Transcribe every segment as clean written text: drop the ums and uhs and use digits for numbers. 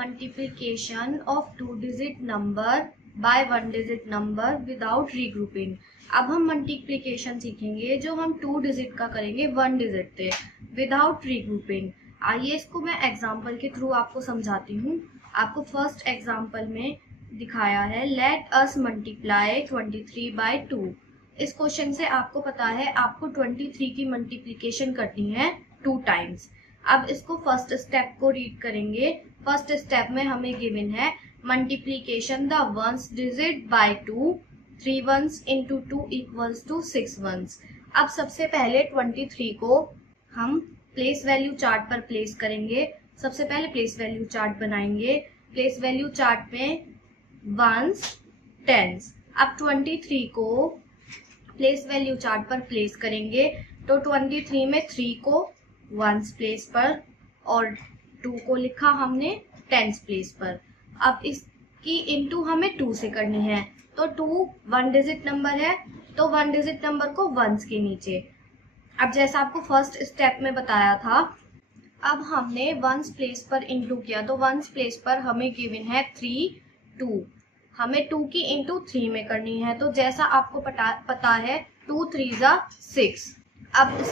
Multiplication of two digit number by one digit number without regrouping. अब हम multiplication सीखेंगे जो हम 2 डिजिट का करेंगे 1 डिजिट से विदाउट रीग्रुपिंग। आइए इसको मैं एग्जांपल के थ्रू आपको समझाती हूँ। आपको फर्स्ट एग्जांपल में दिखाया है लेट अस मल्टीप्लाई 23 बाय 2। इस क्वेश्चन से आपको पता है आपको 23 की मल्टीप्लिकेशन करनी है 2 टाइम्स। अब इसको फर्स्ट स्टेप को रीड करेंगे। फर्स्ट स्टेप में हमें गिवन है multiplication the ones digit by 2, 3 ones into 2 equals to 6 ones. अब सबसे पहले 23 को हम प्लेस वैल्यू चार्ट पर प्लेस करेंगे। सबसे पहले प्लेस वैल्यू चार्ट बनाएंगे। प्लेस वैल्यू चार्ट में वंस, टेंस। अब 23 को प्लेस वैल्यू चार्ट पर प्लेस करेंगे तो 23 में 3 को वंस प्लेस पर और 2 को लिखा हमने टेंस प्लेस पर। अब इसकी इनटू हमें 2 से करनी है तो 2 1 डिजिट नंबर है तो 1 डिजिट नंबर को वंस के नीचे। अब जैसा आपको फर्स्ट स्टेप में बताया था, अब हमने वंस प्लेस पर इनटू किया तो वंस प्लेस पर हमें गिवन है 3, 2। हमें 2 की इनटू 3 में करनी है तो जैसा आपको पता है 2 3 जा 6। अब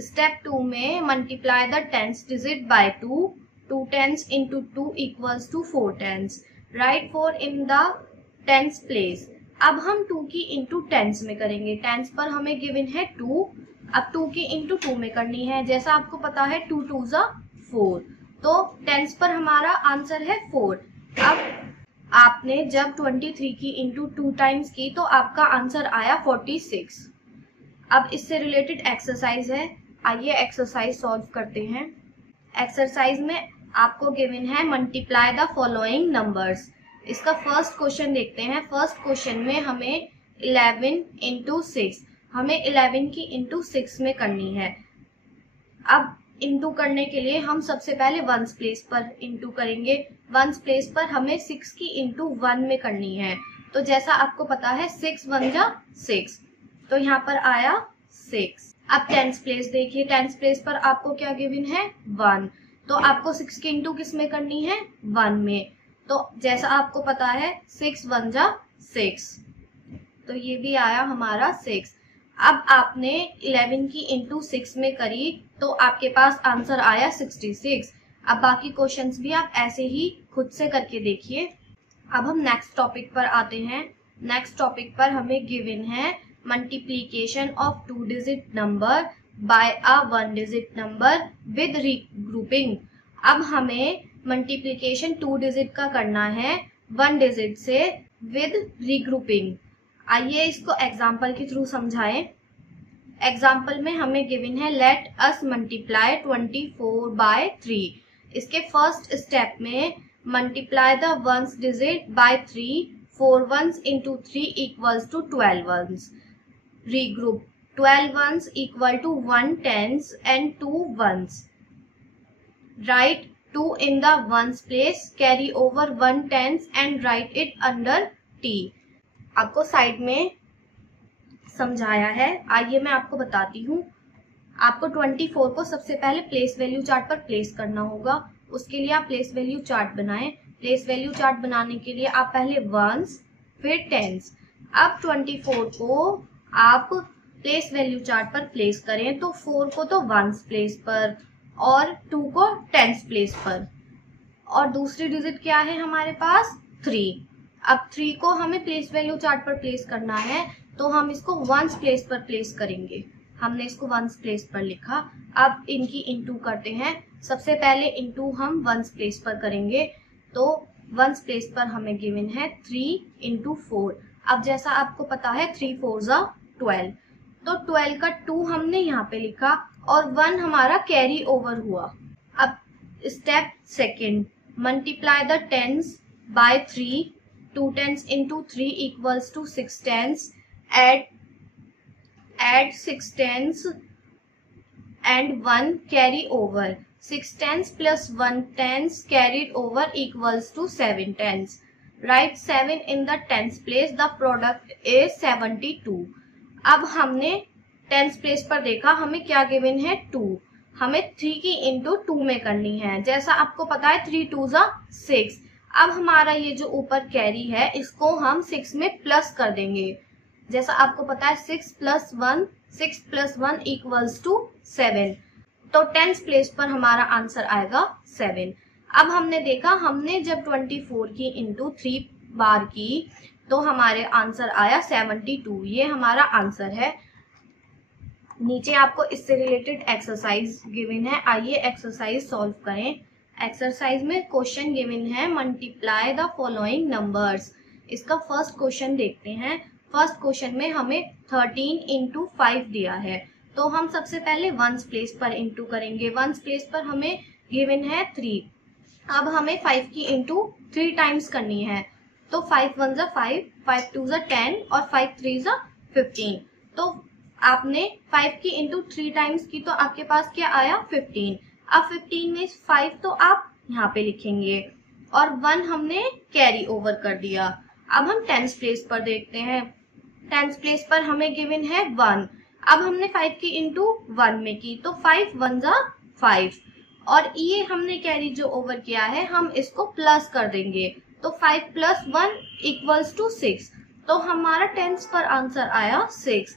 स्टेप 2 में multiply the tens digit by 2, 2 tens into 2 equals to 4 tens. Right 4 in the tens place. अब हम 2 की इंटू टेंस में करेंगे। टेंस पर हमें गिवन है 2। अब 2 की इंटू 2 में करनी है। जैसा आपको पता है 2 2 जा 4 तो टेंस पर हमारा आंसर है 4। अब आपने जब 23 की इंटू 2 टाइम्स की तो आपका आंसर आया 46। अब इससे रिलेटेड एक्सरसाइज है, आइए एक्सरसाइज सॉल्व करते हैं। एक्सरसाइज में आपको गिवन है मल्टीप्लाई द फॉलोइंग नंबर्स। इसका फर्स्ट क्वेश्चन देखते हैं। फर्स्ट क्वेश्चन में हमें 11 इंटू 6, हमें 11 की इंटू 6 में करनी है। अब इंटू करने के लिए हम सबसे पहले वंस प्लेस पर इंटू करेंगे। वंस प्लेस पर हमें 6 की इंटू 1 में करनी है तो जैसा आपको पता है 6 1 जा 6 तो यहाँ पर आया 6। अब टेंस प्लेस देखिए। टेंस प्लेस पर आपको क्या गिवन है 1 तो आपको 6 की इंटू किस में करनी है 1 में तो जैसा आपको पता है 6 1 जा 6 तो ये भी आया हमारा 6। अब आपने 11 की इंटू 6 में करी तो आपके पास आंसर आया 66। अब बाकी क्वेश्चंस भी आप ऐसे ही खुद से करके देखिए। अब हम नेक्स्ट टॉपिक पर आते हैं। नेक्स्ट टॉपिक पर हमें गिवन है multiplication of 2 digit number by a 1 digit number with regrouping. अब हमें मल्टीप्लिकेशन 2 डिजिट का करना है 1 डिजिट से विद रीग्रुपिंग। आइए इसको एग्जाम्पल के थ्रू समझाएं। एग्जाम्पल में हमें गिवन है लेट अस मल्टीप्लाई 24 बाय 3। इसके फर्स्ट स्टेप में multiply the ones digit by 3, 4 ones into 3 equals to 12 ones. Regroup 12 ones equal to 1 tens and 2 ones. Right 2 in the ones place, carry over 1 tens and write it under T। आपको side में समझाया है, आइए मैं आपको बताती हूँ। आपको 24 को सबसे पहले प्लेस वैल्यू चार्ट पर प्लेस करना होगा। उसके लिए आप प्लेस वैल्यू चार्ट बनाएं। प्लेस वैल्यू चार्ट बनाने के लिए आप पहले वंस फिर टेंस। अब 24 को आप प्लेस वैल्यू चार्ट पर प्लेस करें तो 4 को तो वंस प्लेस पर और 2 को टेंस प्लेस पर और दूसरी डिजिट क्या है हमारे पास 3। अब 3 को हमें प्लेस वैल्यू चार्ट पर प्लेस करना है तो हम इसको वंस प्लेस पर प्लेस करेंगे। हमने इसको वंस प्लेस पर लिखा। अब इनकी इंटू करते हैं। सबसे पहले इंटू हम वंस प्लेस पर करेंगे तो वंस प्लेस पर हमें गिवन है 3 इंटू 4। अब जैसा आपको पता है 3 4 जा 12 तो 12 का 2 हमने यहाँ पे लिखा और 1 हमारा कैरी ओवर हुआ। अब step second multiply the tens by 3, 2 tens into 3 equals to 6 tens. add 6 tens and 1 carry over। 6 tens plus 1 tens carried over equals to 7 tens। Write 7 in the tens place, the product is 72। अब हमने tens place पर देखा हमें क्या given है 2। हमें 3 की into 2 में करनी है। जैसा आपको पता है 3 2 ज़ा 6। अब हमारा ये जो ऊपर कैरी है इसको हम 6 में प्लस कर देंगे। जैसा आपको पता है 6 + 1 इक्वल्स टू 7। तो 10th प्लेस पर हमारा आंसर आएगा 7। अब हमने देखा, हमने जब 24 की इंटू 3 बार की तो हमारे आंसर आया 72। ये हमारा आंसर है। नीचे आपको इससे रिलेटेड एक्सरसाइज गिवन है, आइए एक्सरसाइज सॉल्व करें। एक्सरसाइज में क्वेश्चन गिवन है मल्टीप्लाई द फॉलोइंग नंबर्स। इसका फर्स्ट क्वेश्चन देखते हैं। फर्स्ट क्वेश्चन में हमें 13 इंटू 5 दिया है, तो हम सबसे पहले वंस प्लेस पर इंटू करेंगे। वंस प्लेस पर हमें गिवन है 3। अब हमें 5 की इंटू 3 टाइम्स करनी है, तो 5 1 ज़ा 5, 5 2 ज़ा 10 और 5 3 ज़ा 15। तो आपने 5 की इंटू 3 टाइम्स की तो आपके पास क्या आया 15। अब 15 में 5 तो आप यहाँ पे लिखेंगे और 1 हमने कैरी ओवर कर दिया। अब हम 10th प्लेस पर देखते हैं। 10th प्लेस पर हमें गिवन है 1। अब हमने 5 की इंटू 1 में की, तो 5 1 ज़ा 5 और ये हमने कैरी जो ओवर किया है हम इसको प्लस कर देंगे, तो 5 + 1 इक्वल्स टू 6। तो हमारा 10th पर आंसर आया 6।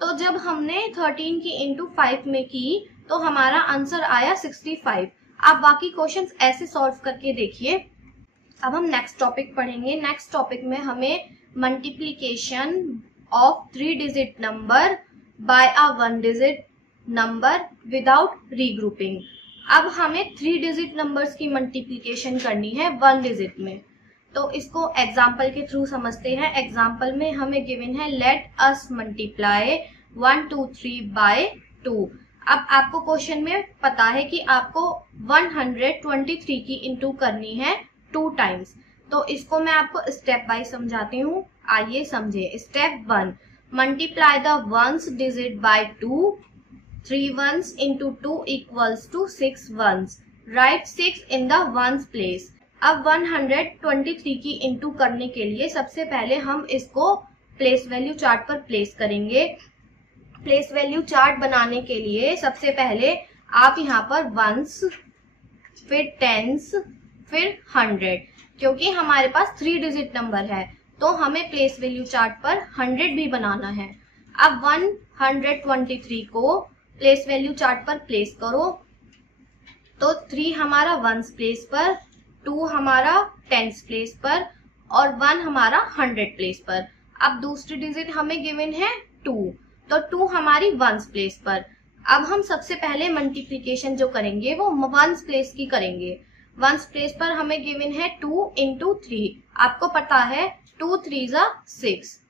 तो जब हमने 13 की इंटू 5 में की तो हमारा आंसर आया 65। आप बाकी क्वेश्चंस ऐसे सॉल्व करके देखिए। अब हम नेक्स्ट टॉपिक पढ़ेंगे। नेक्स्ट टॉपिक में हमें multiplication of 3 digit number by a 1 digit number without regrouping. अब हमें 3 डिजिट नंबर्स की मल्टीप्लीकेशन करनी है 1 डिजिट में, तो इसको एग्जाम्पल के थ्रू समझते हैं। एग्जाम्पल में हमें गिवन है लेट अस मल्टीप्लाई 1 2 3 बाय 2। अब आपको क्वेश्चन में पता है कि आपको 123 की इंटू करनी है 2 टाइम्स, तो इसको मैं आपको स्टेप बाय समझाती हूँ, आइए समझे। Step 1, multiply the ones digit by 2। 3 ones into 2 equals to 6 ones. Write 6 in the ones place. अब 123 की इंटू करने के लिए सबसे पहले हम इसको प्लेस वैल्यू चार्ट पर प्लेस करेंगे। प्लेस वैल्यू चार्ट बनाने के लिए सबसे पहले आप यहाँ पर वंस, फिर टेंस, फिर 100, क्योंकि हमारे पास 3 डिजिट नंबर है तो हमें प्लेस वैल्यू चार्ट पर 100 भी बनाना है। अब 123 को प्लेस वैल्यू चार्ट पर प्लेस करो, तो 3 हमारा वंस प्लेस पर, 2 हमारा टेंस प्लेस पर और 1 हमारा 100 प्लेस पर। अब दूसरी डिजिट हमें गिवन है 2, तो 2 हमारी वंस प्लेस पर। अब हम सबसे पहले मल्टीप्लीकेशन जो करेंगे वो वंस प्लेस की करेंगे। वंस प्लेस पर हमें गिवन है 2 इंटू 3। आपको पता है 2 3 ज़ा 6,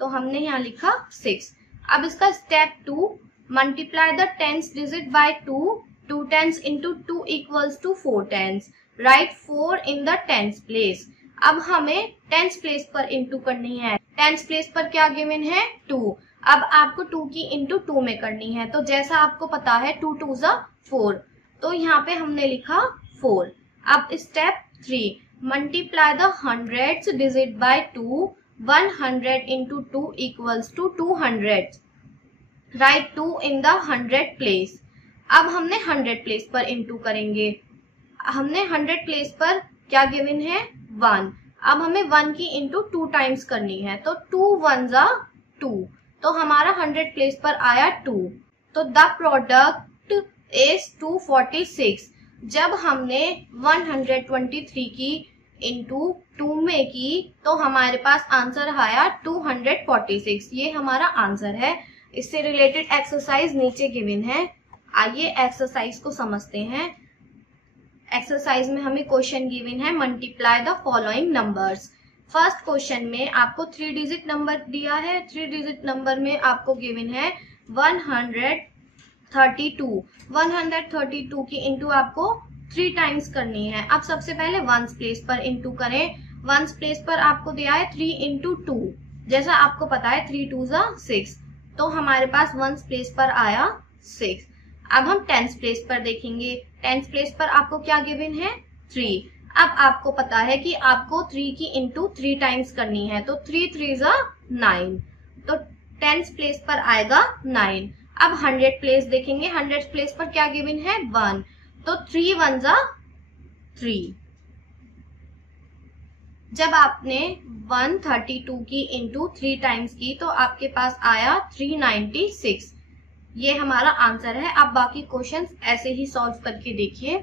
तो हमने यहाँ लिखा 6। अब इसका step 2, multiply the tens digit by 2। 2 tens into 2 equals to 4 tens. Right 4 in the tens place. अब हमें टेंस प्लेस पर इंटू करनी है। टेंस प्लेस पर क्या गिवन है 2। अब आपको 2 की इंटू 2 में करनी है, तो जैसा आपको पता है 2 2 ज़ा 4, तो यहाँ पे हमने लिखा 4। अब step 3, multiply the hundreds digit by 2। 100 into 2 equals to 200। Right 2 in the 100 place. अब हमने 100 प्लेस पर इंटू करेंगे। हमने 100 प्लेस पर क्या गिवन है 1। अब हमें 1 की इंटू 2 टाइम्स करनी है, तो 2 1 ज़ा 2, तो हमारा 100 प्लेस पर आया 2। तो द प्रोडक्ट इज 246। जब हमने 123 की इंटू 2 में की तो हमारे पास आंसर आया 246। ये हमारा आंसर है। इससे रिलेटेड एक्सरसाइज नीचे गिवन है, आइए एक्सरसाइज को समझते हैं। एक्सरसाइज में हमें क्वेश्चन गिवन है multiply the following numbers. First question में आपको 3 डिजिट नंबर दिया है। 3 डिजिट नंबर में आपको गिवन है 132। 132 की इंटू आपको 3 टाइम्स करनी है। अब सबसे पहले वंस प्लेस पर इंटू करें। वंस प्लेस पर आपको दिया है 3 इंटू 2, जैसा आपको पता है 3 2 ज़ा 6, तो हमारे पास वंस प्लेस पर आया 6। अब हम टेंस प्लेस पर देखेंगे। टेंस प्लेस पर आपको क्या गिवन है 3। अब आपको पता है कि आपको 3 की इंटू 3 टाइम्स करनी है, तो 3 3 ज़ा 9, तो टेंस प्लेस पर आएगा 9। अब 100 प्लेस देखेंगे, 100 प्लेस पर क्या गिवन है 1, तो 3 1 जा 3। जब आपने 132 की इंटू 3 टाइम्स की तो आपके पास आया 396। ये हमारा आंसर है। आप बाकी क्वेश्चंस ऐसे ही सॉल्व करके देखिए।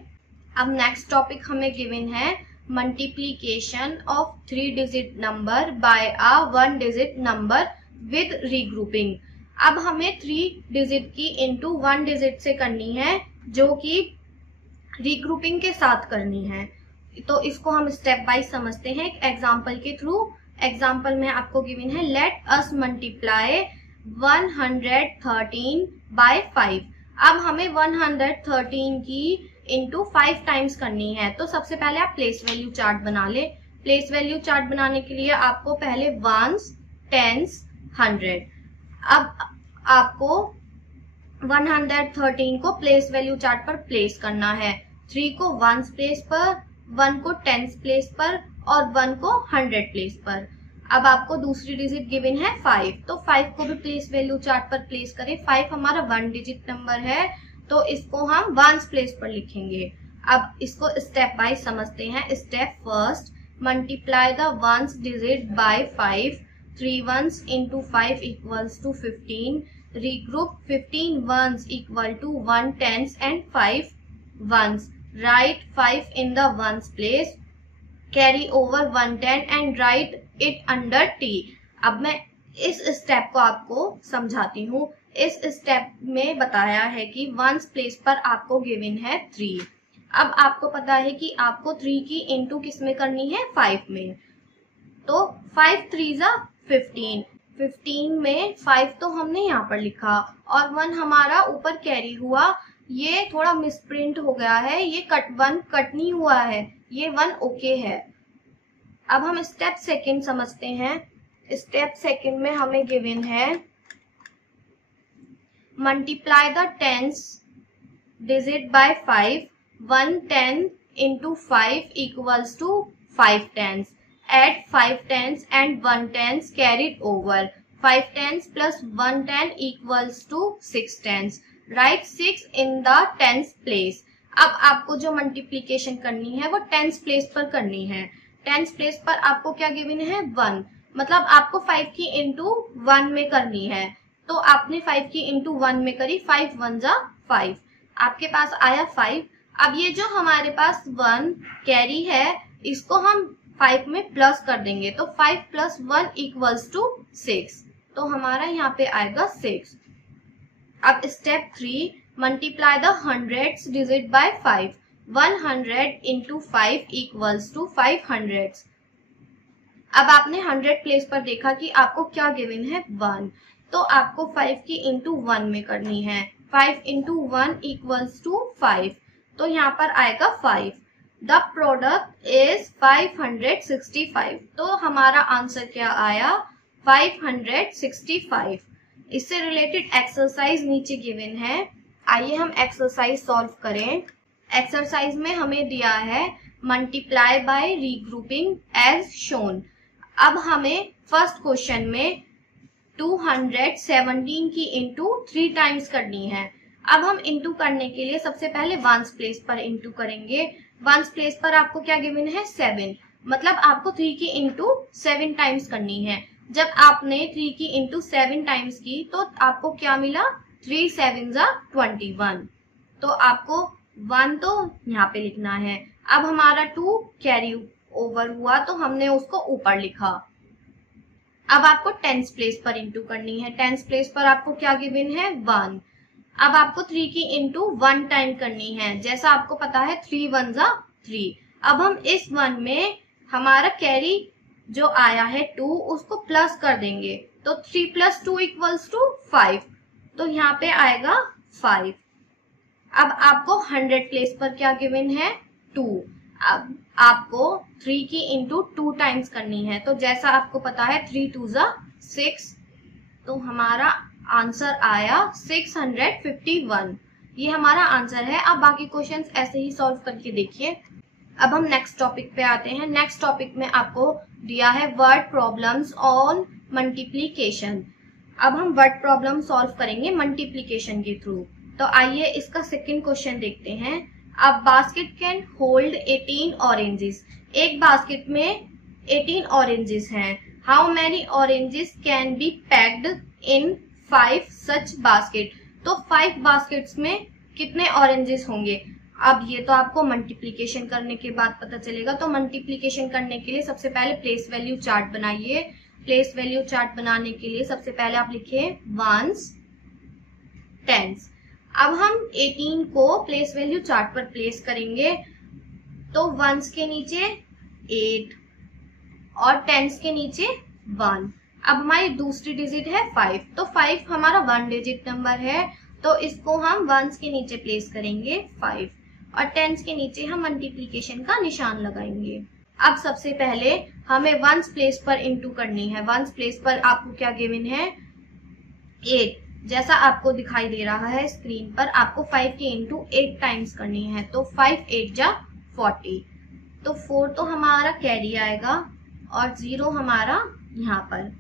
अब नेक्स्ट टॉपिक हमें गिवन है multiplication of 3 digit number by a 1 digit number with regrouping. अब हमें 3 डिजिट की इंटू 1 डिजिट से करनी है, जो कि रीग्रुपिंग के साथ करनी है। तो इसको हम स्टेप बाय समझते हैं एक एग्जाम्पल के थ्रू। एग्जाम्पल में आपको गिवन है लेट अस मल्टीप्लाई 113 बाय 5। अब हमें 113 की इंटू 5 टाइम्स करनी है। तो सबसे पहले आप प्लेस वैल्यू चार्ट बना ले। प्लेस वैल्यू चार्ट बनाने के लिए आपको पहले वंस, टेंस, 100। अब आपको 113 को प्लेस वैल्यू चार्ट पर प्लेस करना है, 3 को वंस प्लेस पर, 1 को टेंस प्लेस पर और 1 को 100 प्लेस पर। अब आपको दूसरी डिजिट गिवन है 5, तो 5 को भी प्लेस वैल्यू चार्ट पर प्लेस करें। 5 हमारा 1 डिजिट नंबर है, तो इसको हम वंस प्लेस पर लिखेंगे। अब इसको स्टेप बाय समझते हैं। Step first, multiply the ones digit by 5। 3 ones into 5 equals to 15। Regroup 15 ones equal to 1 tens and 5 ones. Write 5 in the ones place. Carry over 1 10 and write it under T. अब मैं इस step को आपको समझाती हूँ। इस step में बताया है कि वंस प्लेस पर आपको गिवन है 3। अब आपको पता है कि आपको 3 की इंटू किस में करनी है 5 में। तो 5 3 जा 15। 15 में 5 तो हमने यहाँ पर लिखा और 1 हमारा ऊपर कैरी हुआ। ये थोड़ा मिसप्रिंट हो गया है, ये 1 कट नहीं हुआ है, ये 1 ओके है। अब हम स्टेप सेकंड समझते हैं। स्टेप सेकंड में हमें गिवन है multiply the tens digit by 5। 1 10 into 5 equals to 5 tens. Add 5 tens and 1 tens carried over. 5 tens plus 1 10 equals to 6 tens. Write 6 in the tens place. अब आपको जो मल्टीप्लीकेशन करनी है वो टेंस प्लेस पर करनी है। टेंस प्लेस पर आपको क्या गिवन है 1, मतलब आपको 5 की इंटू 1 में करनी है। तो आपने 5 की इंटू 1 में करी, 5 1 जा 5, आपके पास आया 5। अब ये जो हमारे पास 1 कैरी है इसको हम 5 में प्लस कर देंगे, तो 5 प्लस 1 इक्वल्स टू 6, तो हमारा यहाँ पे आएगा 6। अब step 3, multiply the hundreds digit by 5। 100 into 5 equals to 500। अब आपने 100 प्लेस पर देखा कि आपको क्या गिवन है 1, तो आपको 5 की इंटू 1 में करनी है। 5 इंटू 1 इक्वल्स टू 5, तो यहाँ पर आएगा 5। द प्रोडक्ट इज 565, तो हमारा आंसर क्या आया 565। इससे रिलेटेड एक्सरसाइज नीचे गिवन है, आइए हम एक्सरसाइज सॉल्व करें। एक्सरसाइज में हमें दिया है multiply by regrouping as shown. अब हमें फर्स्ट क्वेश्चन में 217 की इंटू 3 टाइम्स करनी है। अब हम इंटू करने के लिए सबसे पहले वंस प्लेस पर इंटू करेंगे। वंस प्लेस पर आपको क्या गिवन है 7, मतलब आपको 3 की इंटू 7 टाइम्स करनी है। जब आपने 3 की इंटू 7 टाइम्स की तो आपको क्या मिला 3 7 जा 21, तो आपको 1 तो यहाँ पे लिखना है। अब हमारा 2 कैरी ओवर हुआ तो हमने उसको ऊपर लिखा। अब आपको टेंस प्लेस पर इंटू करनी है। टेंस प्लेस पर आपको क्या गिवन है 1। अब आपको 3 की इंटू 1 टाइम करनी है, जैसा आपको पता है 3 1 जा 3। अब हम इस 1 में हमारा कैरी जो आया है 2 उसको प्लस कर देंगे, तो 3 प्लस 2 इक्वल्स टू 5, तो यहाँ पे आएगा 5। अब आपको 100 प्लेस पर क्या गिवन है 2। अब आपको 3 की इंटू 2 टाइम्स करनी है, तो जैसा आपको पता है 3 2 जा 6, तो हमारा आंसर आया 651। ये हमारा आंसर है। अब बाकी क्वेश्चंस ऐसे ही सॉल्व करके देखिए। अब हम नेक्स्ट टॉपिक पे आते हैं। नेक्स्ट टॉपिक में आपको दिया है वर्ड प्रॉब्लम्स ऑन मल्टीप्लीकेशन। अब हम वर्ड प्रॉब्लम सॉल्व करेंगे मल्टीप्लीकेशन के थ्रू। तो आइए इसका सेकंड क्वेश्चन देखते हैं। अब बास्केट कैन होल्ड 18 ऑरेंजेस। एक बास्केट में 18 ऑरेंजेस हैं। How many oranges can be packed in 5 such basket. तो 5 बास्केट्स में कितने ऑरेंजेस होंगे। अब ये तो आपको मल्टीप्लीकेशन करने के बाद पता चलेगा। तो मल्टीप्लीकेशन करने के लिए सबसे पहले प्लेस वैल्यू चार्ट बनाइए। प्लेस वैल्यू चार्ट बनाने के लिए सबसे पहले आप लिखिए वंस, टेंस। अब हम 18 को प्लेस वैल्यू चार्ट पर प्लेस करेंगे। तो वंस के नीचे 8 और टेंस के नीचे 1। अब हमारी दूसरी डिजिट है 5। तो 5 हमारा 1 डिजिट नंबर है, तो इसको हम वंस के नीचे प्लेस करेंगे 5 और टेंस के नीचे हम मल्टीप्लीकेशन का निशान लगाएंगे। अब सबसे पहले हमें वंस प्लेस पर इंटू करनी है। वंस प्लेस पर आपको क्या गिवन है 8, जैसा आपको दिखाई दे रहा है स्क्रीन पर। आपको 5 के इंटू 8 टाइम्स करनी है। तो 5 8 जा 40। तो 4 तो हमारा कैरी आएगा और 0 हमारा यहाँ पर।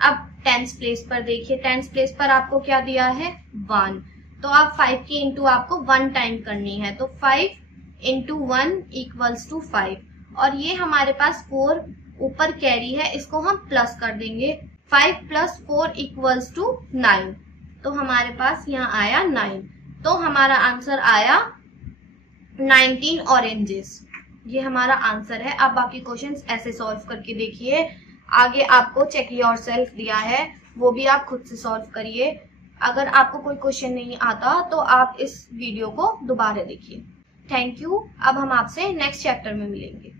अब टेंस प्लेस पर देखिए। टेंस प्लेस पर आपको क्या दिया है 1। तो आप 5 की इंटू आपको 1 टाइम करनी है। तो 5 इंटू 1 इक्वल्स टू 5। और ये हमारे पास 4 ऊपर कैरी है, इसको हम प्लस कर देंगे। 5 प्लस 4 इक्वल्स टू 9। तो हमारे पास यहाँ आया 9। तो हमारा आंसर आया 19 ऑरेंजेस। ये हमारा आंसर है। अब बाकी क्वेश्चंस ऐसे सॉल्व करके देखिए। आगे आपको चेक योरसेल्फ दिया है, वो भी आप खुद से सॉल्व करिए। अगर आपको कोई क्वेश्चन नहीं आता तो आप इस वीडियो को दोबारा देखिए। Thank you. अब हम आपसे नेक्स्ट चैप्टर में मिलेंगे।